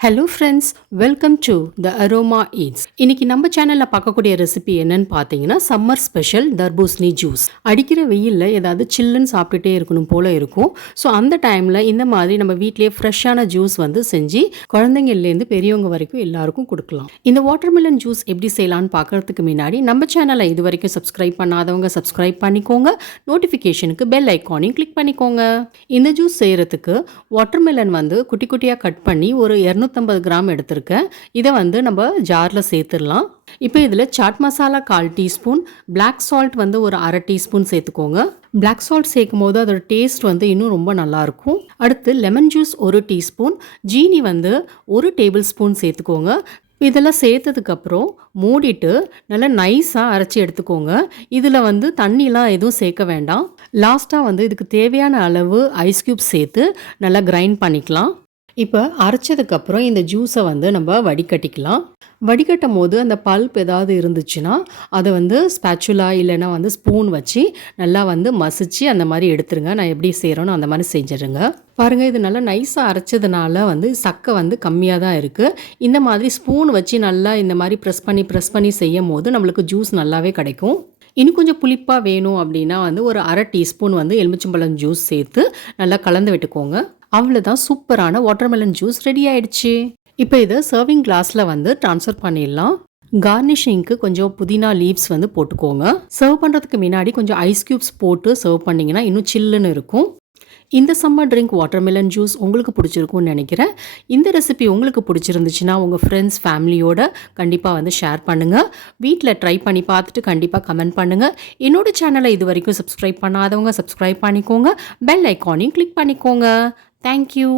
Hello friends, welcome to the aroma eats. இன்னைக்கு நம்ம சேனலில் பார்க்கக்கூடிய ரெசிபி என்னன்னு பார்த்தீங்கன்னா சம்மர் ஸ்பெஷல் தர்பூசணி ஜூஸ். அடிக்கிற வெயிலில் ஏதாவது சில்லுன்னு சாப்பிட்டுட்டே இருக்கணும் போல இருக்கும். ஸோ அந்த டைமில் இந்த மாதிரி நம்ம வீட்டிலேயே ஃப்ரெஷ்ஷான ஜூஸ் வந்து செஞ்சு குழந்தைங்கள்லேருந்து பெரியவங்க வரைக்கும் எல்லாருக்கும் கொடுக்கலாம். இந்த வாட்டர்மெலன் ஜூஸ் எப்படி செய்யலான்னு பார்க்கறதுக்கு முன்னாடி நம்ம சேனலை இது வரைக்கும் சப்ஸ்கிரைப் பண்ணாதவங்க சப்ஸ்கிரைப் பண்ணிக்கோங்க. நோட்டிஃபிகேஷனுக்கு பெல் ஐக்கானையும் கிளிக் பண்ணிக்கோங்க. இந்த ஜூஸ் செய்கிறதுக்கு வாட்டர்மெலன் வந்து குட்டி குட்டியாக கட் பண்ணி ஒரு 250 கிராம் எடுத்திருக்கேன். இதை வந்து நம்ம ஜாரில் சேர்த்துடலாம். இப்போ இதில் chaat masala 1/4 teaspoon, black salt வந்து ஒரு 1/2 டீஸ்பூன் சேர்த்துக்கோங்க. பிளாக் சால்ட் சேர்க்கும் போது அதோட டேஸ்ட் வந்து இன்னும் ரொம்ப நல்லாயிருக்கும். அடுத்து லெமன் ஜூஸ் 1 டீஸ்பூன், ஜீனி வந்து 1 டேபிள் ஸ்பூன் சேர்த்துக்கோங்க. இதெல்லாம் சேர்த்ததுக்கப்புறம் மூடிட்டு நல்லா நைஸாக அரைச்சி எடுத்துக்கோங்க. இதில் வந்து தண்ணிலாம் எதுவும் சேர்க்க வேண்டாம். லாஸ்ட்டாக வந்து இதுக்கு தேவையான அளவு ஐஸ் க்யூப் சேர்த்து நல்லா கிரைண்ட் பண்ணிக்கலாம். இப்போ அரைச்சதுக்கப்புறம் இந்த ஜூஸை வந்து நம்ம வடிகட்டிக்கலாம். வடிகட்டும் போது அந்த பல்ப் ஏதாவது இருந்துச்சுன்னா அதை வந்து ஸ்பேச்சுலா இல்லைன்னா வந்து ஸ்பூன் வச்சு நல்லா வந்து மசிச்சு அந்த மாதிரி எடுத்துருங்க. நான் எப்படி செய்கிறேனோ அந்த மாதிரி செஞ்சிடுங்க. பாருங்கள், இது நல்லா நைஸாக அரைச்சதுனால வந்து சக்கை வந்து கம்மியாக தான் இருக்குது. இந்த மாதிரி ஸ்பூன் வச்சு நல்லா இந்த மாதிரி ப்ரெஸ் பண்ணி செய்யும் போது நம்மளுக்கு ஜூஸ் நல்லாவே கிடைக்கும். இன்னும் கொஞ்சம் புளிப்பாக வேணும் அப்படின்னா வந்து ஒரு 1/2 டீஸ்பூன் வந்து எலுமிச்சம்பழம் ஜூஸ் சேர்த்து நல்லா கலந்து விட்டுக்கோங்க. அவ்வளோதான், சூப்பரான வாட்டர்மெலன் ஜூஸ் ரெடி ஆயிடுச்சு. இப்போ இதை சர்விங் கிளாஸில் வந்து ட்ரான்ஸ்ஃபர் பண்ணிடலாம். கார்னிஷிங்க்கு கொஞ்சம் புதினா லீவ்ஸ் வந்து போட்டுக்கோங்க. சர்வ் பண்ணுறதுக்கு முன்னாடி கொஞ்சம் ஐஸ் க்யூப்ஸ் போட்டு சர்வ் பண்ணிங்கன்னா இன்னும் சில்லுன்னு இருக்கும். இந்த சம்மர் ட்ரிங்க் வாட்டர்மெலன் ஜூஸ் உங்களுக்கு பிடிச்சிருக்கும்னு நினைக்கிறேன். இந்த ரெசிபி உங்களுக்கு பிடிச்சிருந்துச்சுன்னா உங்கள் ஃப்ரெண்ட்ஸ் ஃபேமிலியோட கண்டிப்பாக வந்து ஷேர் பண்ணுங்கள். வீட்டில் ட்ரை பண்ணி பார்த்துட்டு கண்டிப்பாக கமெண்ட் பண்ணுங்கள். என்னோட சேனலை இது வரைக்கும் சப்ஸ்கிரைப் பண்ணாதவங்க சப்ஸ்கிரைப் பண்ணிக்கோங்க. பெல் ஐக்கானையும் கிளிக் பண்ணிக்கோங்க. தேங்க்யூ.